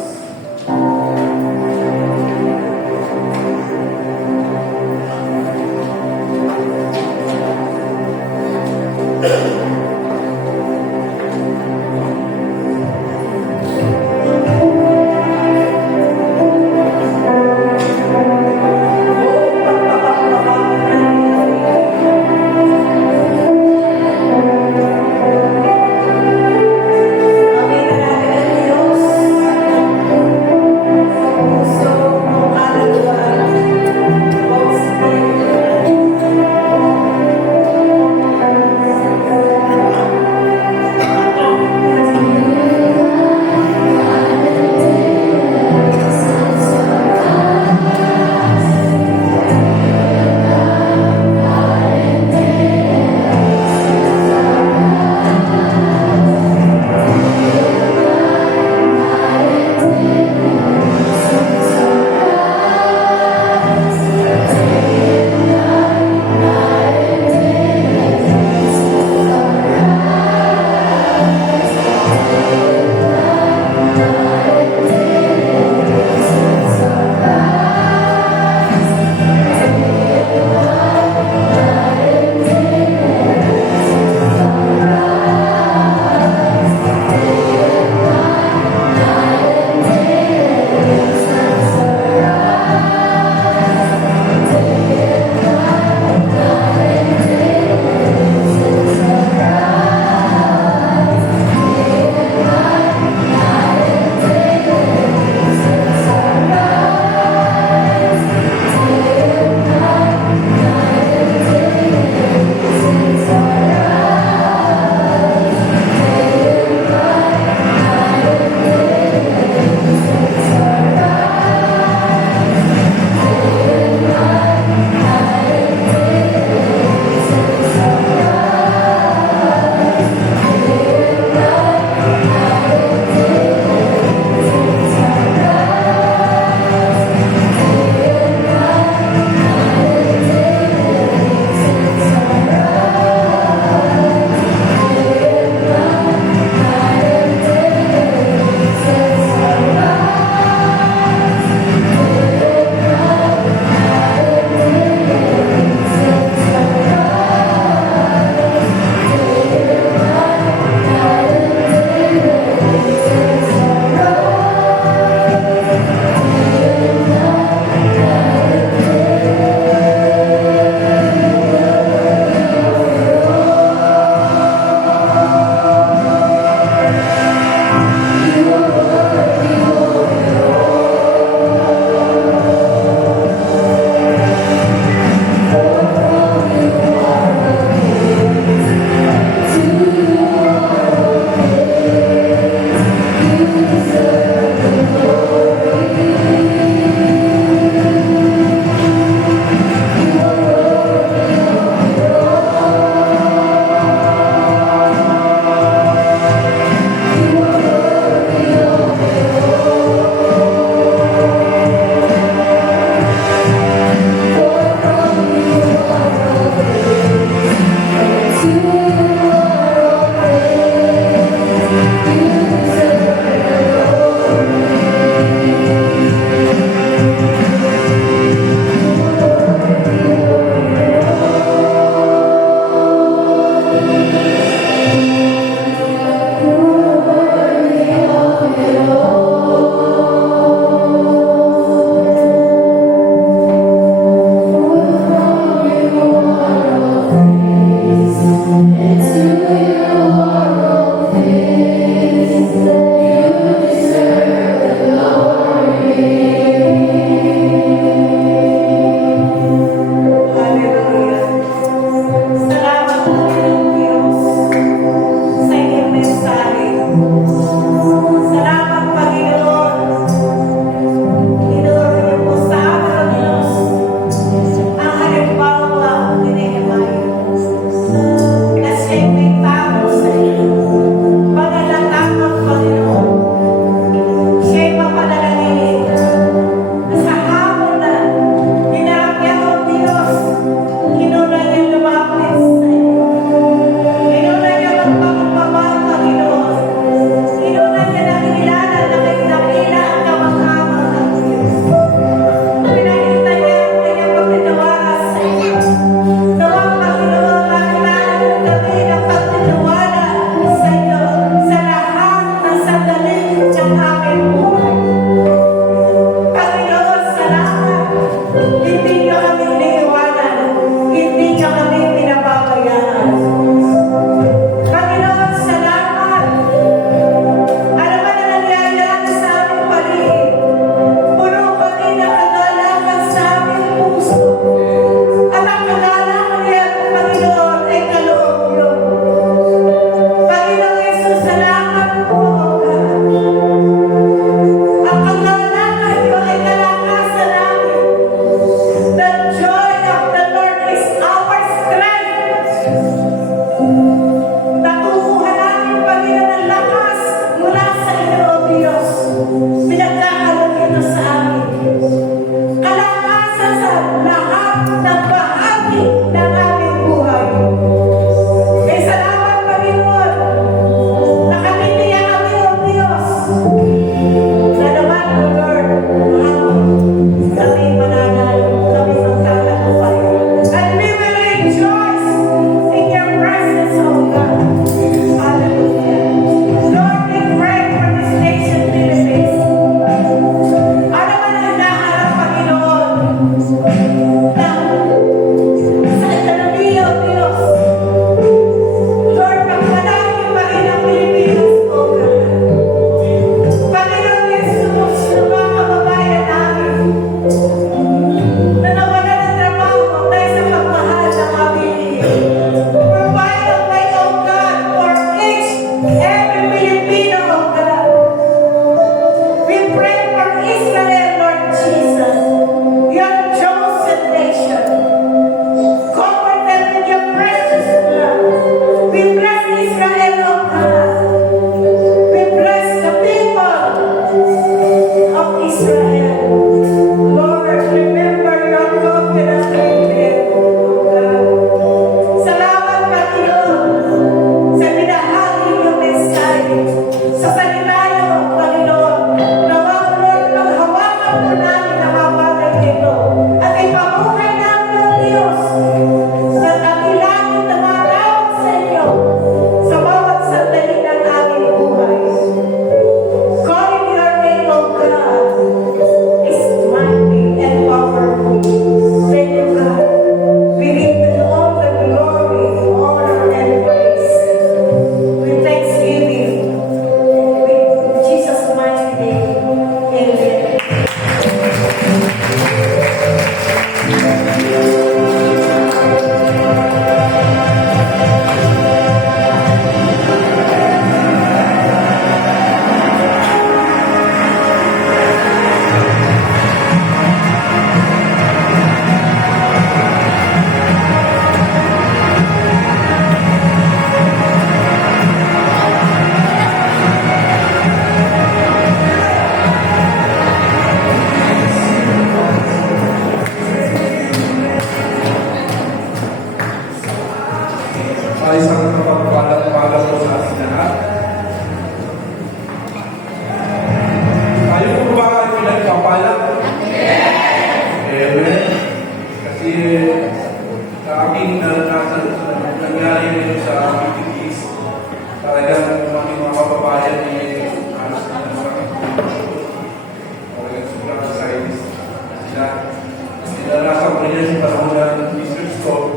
ganyan sa panahon ng research score,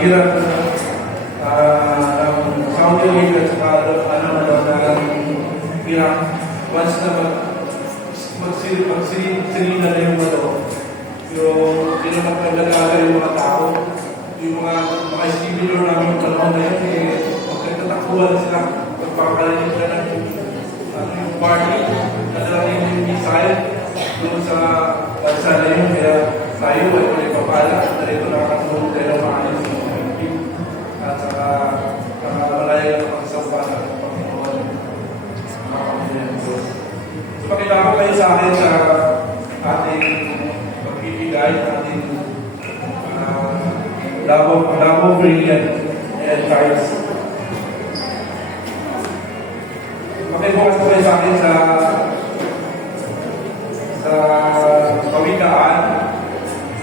hirap ng Saudi Arabia at saka na hirap once na magsirina na yung yung nag-alaga yung mga tao, yung mga estimulor namin yung panahon na yun, magkatatakbuhan sila, magpapakalanin sila ng yung party, nadalating yung missile doon sa bansa na yun, kaya tayo ay may papala, na rito nakakatulong tayo ng maalis ng Philippines, at saka malaya ng pagsasampa ng Panginoon, mga kapatid ng Diyos. So, pakilala ko kayo sa akin sa ating pagbibigay, ating Davao Brilliant and Cards. Makibukas ko kayo sa akin sa Kawikaan,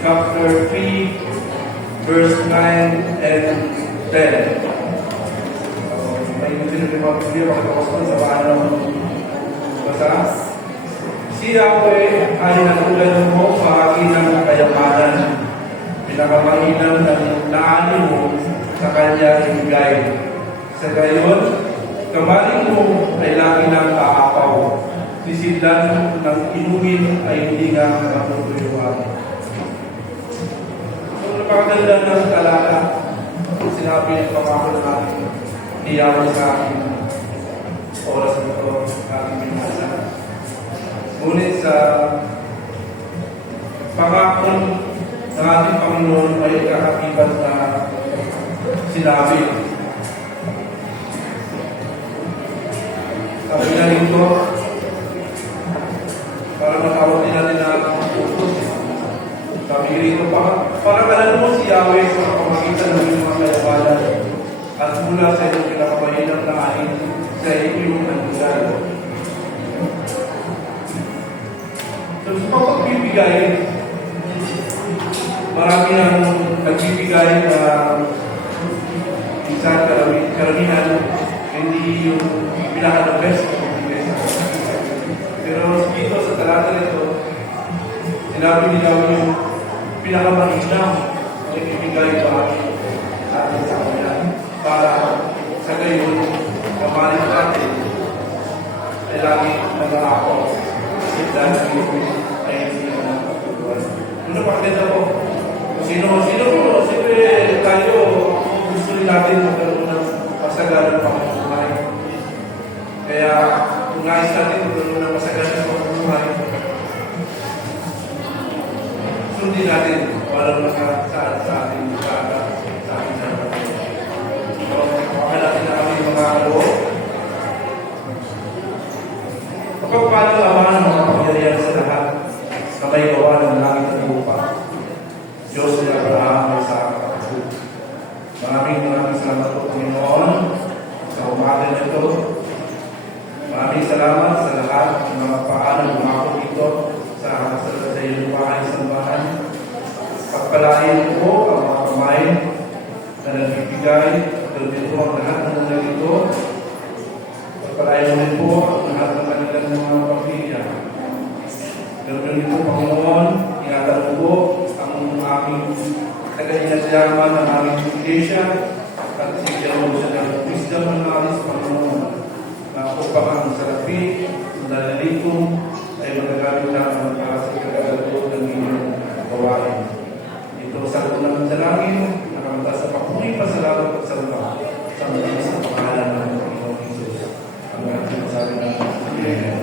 chapter 3, verse 9 and 10. May hindi rin mga makatapos ko sa paano basa. Si Yahweh ay natulad mo sa akin ng kayamanan, pinakamahinang ng naani mo sa kanya ibigay. Sa gayon, kamaling mo ay lagi ng kaapaw. Sisidlan ng inumin ay hindi nga nakatutuyuan. So, napakaganda ng talata. Sinabi ng pangako natin, iyaw sa akin oras na ito, aking binasa. Ngunit sa pangako ng ating Panginoon ay kakakibat na sinabi. Sabi na nito, para matawag din natin na putos. Sabi rito, para alam mo si Yahweh sa pamagitan ng mga kalabalan at mula sa iyong pinakamahinang na anin sa iyong nandugan. So, sa pagbibigay, marami ang nagbibigay na minsan karamihan, hindi yung pinaka-the best na magbibigay sa kanila. Pero dito sa talata nito, sinabi nila yung pinaka-mahinaw na ibibigay pa atin sa kanila para sa gayon, kamalit natin ay lagi nag-aakaw kasi dahil ay hindi na nakatutuan. Ano pa kita po? Sino po? Siyempre tayo gusto rin natin magkaroon ng masagalang pamumuhay. Kaya kung nais natin magkaroon ng masagalang pamumuhay, sundin natin walang saan sa ating bata, sa ating sarap. So, natin na kami mga kaloob. Kapag paano naman ang mga pangyarihan sa lahat na may gawa ng langit at lupa, Diyos ni Abraham ay sa kapatid. Maraming salamat po, Panginoon, sa umaga na ito. Maraming salamat sa lahat ng mga paanong umako dito sa iyong bahay sa bahan. Pagpalain po ang mga kamay na nagbibigay at dito ang lahat ng mga ito. Pagpalain mo po ang lahat ng kanilang mga pamilya. Ganoon po, Panginoon, ingatan po ang aming nag-inasyaman ng aming iglesia at sigyan mo siya ng wisdom ng alis, Panginoon, na upang ang salapi, ang dalalikom, ay magagamit naman para sa kagagato ng inyong gawain. Ito sa unang dalangin, nakamata sa papuling pasalamat at salva sa mga sa pangalan ng Panginoon Jesus. Ang ating masabi ng Amen.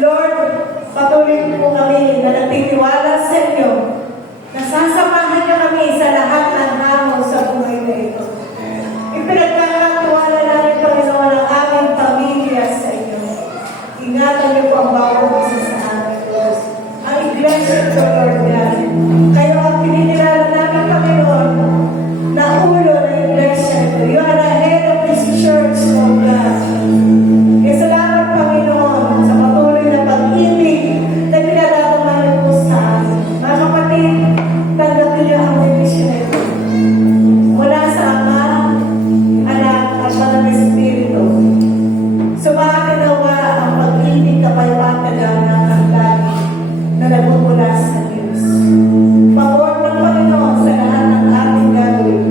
Lord, patuloy po kami na nagtitiwala sa inyo. Nasasamahan niyo kami sa lahat ng hamon sa buhay na ito. Ipinagkakatiwala namin, Panginoon, ang aming pamilya sa inyo. Ingatan niyo po ang bawat isa sa amin, Diyos. Ang iglesia ito, Lord God. Kayo ang pininilala namin, Panginoon, na ulo ng iglesia ito. You are the head of this church, Lord God. Kaya salamat, Panginoon, sa patuloy na pag-ibig na pinadadama niyo po sa amin. Mga kapatid, tanggapin niyo ang mission na ito. Mula sa Ama, Anak, at Banal na Espiritu. Sumakin nawa ang pag-ibig, kapayapaan, ang lagi na nagmumula sa Diyos. Pabor ng Panginoon sa lahat ng ating gagawin.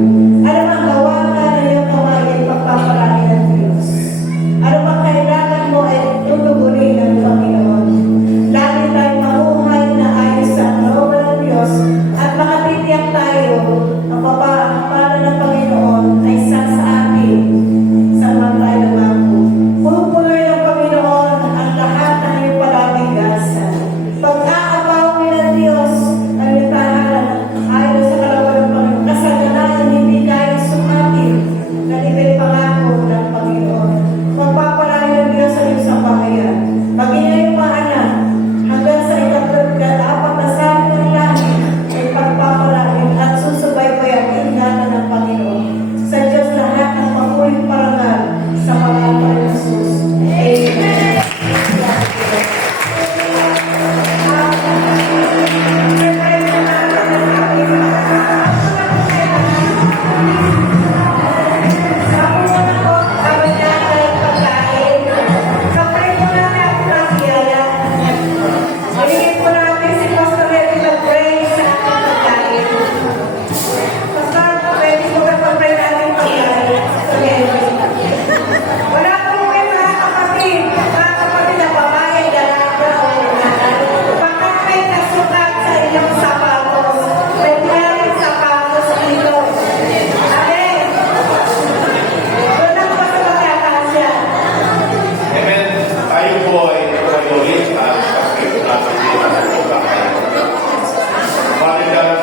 Ano mang gawa ka na iyong kamay ay pagpaparami ng Diyos. Ano mang kailangan mo ay tutugunin ng Panginoon. Lagi tayong mamuhay na ayos sa kalooban ng Diyos at makatitiyak tayo ang pala ng Panginoon ay sa atin sa mga tayo nangako. Pupuloy ng Panginoon ang lahat ng iyong palabigasan. Pag-aapaw ng Diyos ang litahan ayon sa kalooban ng Panginoon. Kasalanan hindi kaya sumatin na ibig pangako ng Panginoon. Magpapalay ng Diyos sa iyong sambahayan. Maging iyong maanak hanggang sa ikatlong-apat na sabi ng langit ay pagpapalain at susubaybay ang ingatan ng Panginoon. Sa Diyos lahat ng mamuling parangal sa pangalan ng Jesus. Amen. Wala po kayo mga kapatid na babae, dalaga o nanay. Pagkat may nasukat sa inyong sapatos, may maraming sapatos dito. Amen. Doon ang pasapagyakan siya. Amen. Tayo po ay ulit at pagkakita natin po kayo. Palitan,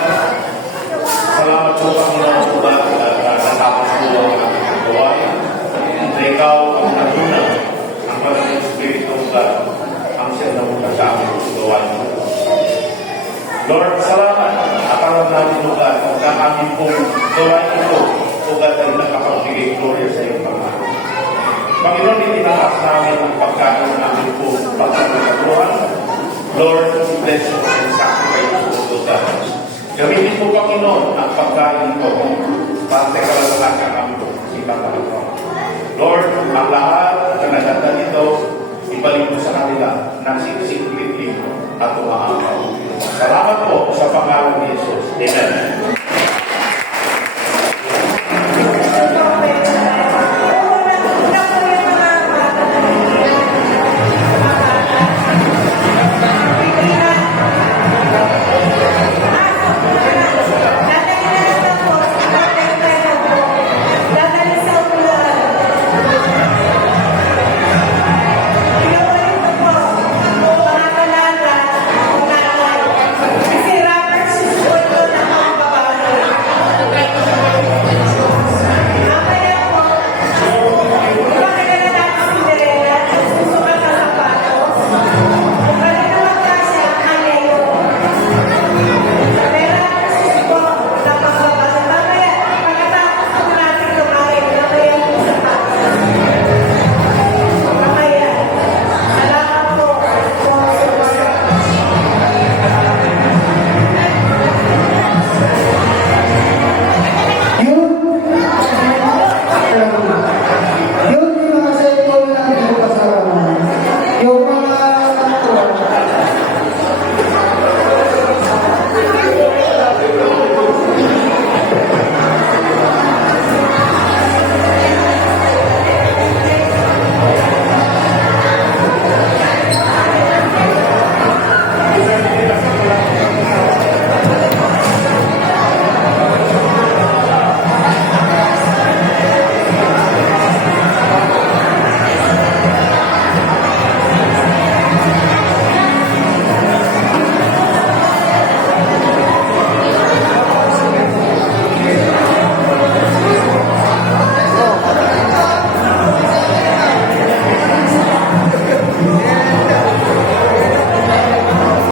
salamat po Panginoon at natapos po ang ating gawain. Na ikaw ang natuna, ang Banal na Espiritu ang siya na muna sa aming gawain. Lord, salamat. Akaroon natin lugar sa aming pong gawain ito ugat ay nakapagbigay gloria sa iyong Panginoon. Panginoon, itinaas namin ang pagkain namin po pagkakatuhan. Lord, bless you and sacrifice po God. Gamitin po, Panginoon, ang pagkain ito para sa kalalakan kami po sa Panginoon. Lord, ang lahat na naganda nito, ibalik mo sa kanila ng siklit at umaapaw. Salamat po sa pangalan ni Jesus. Amen.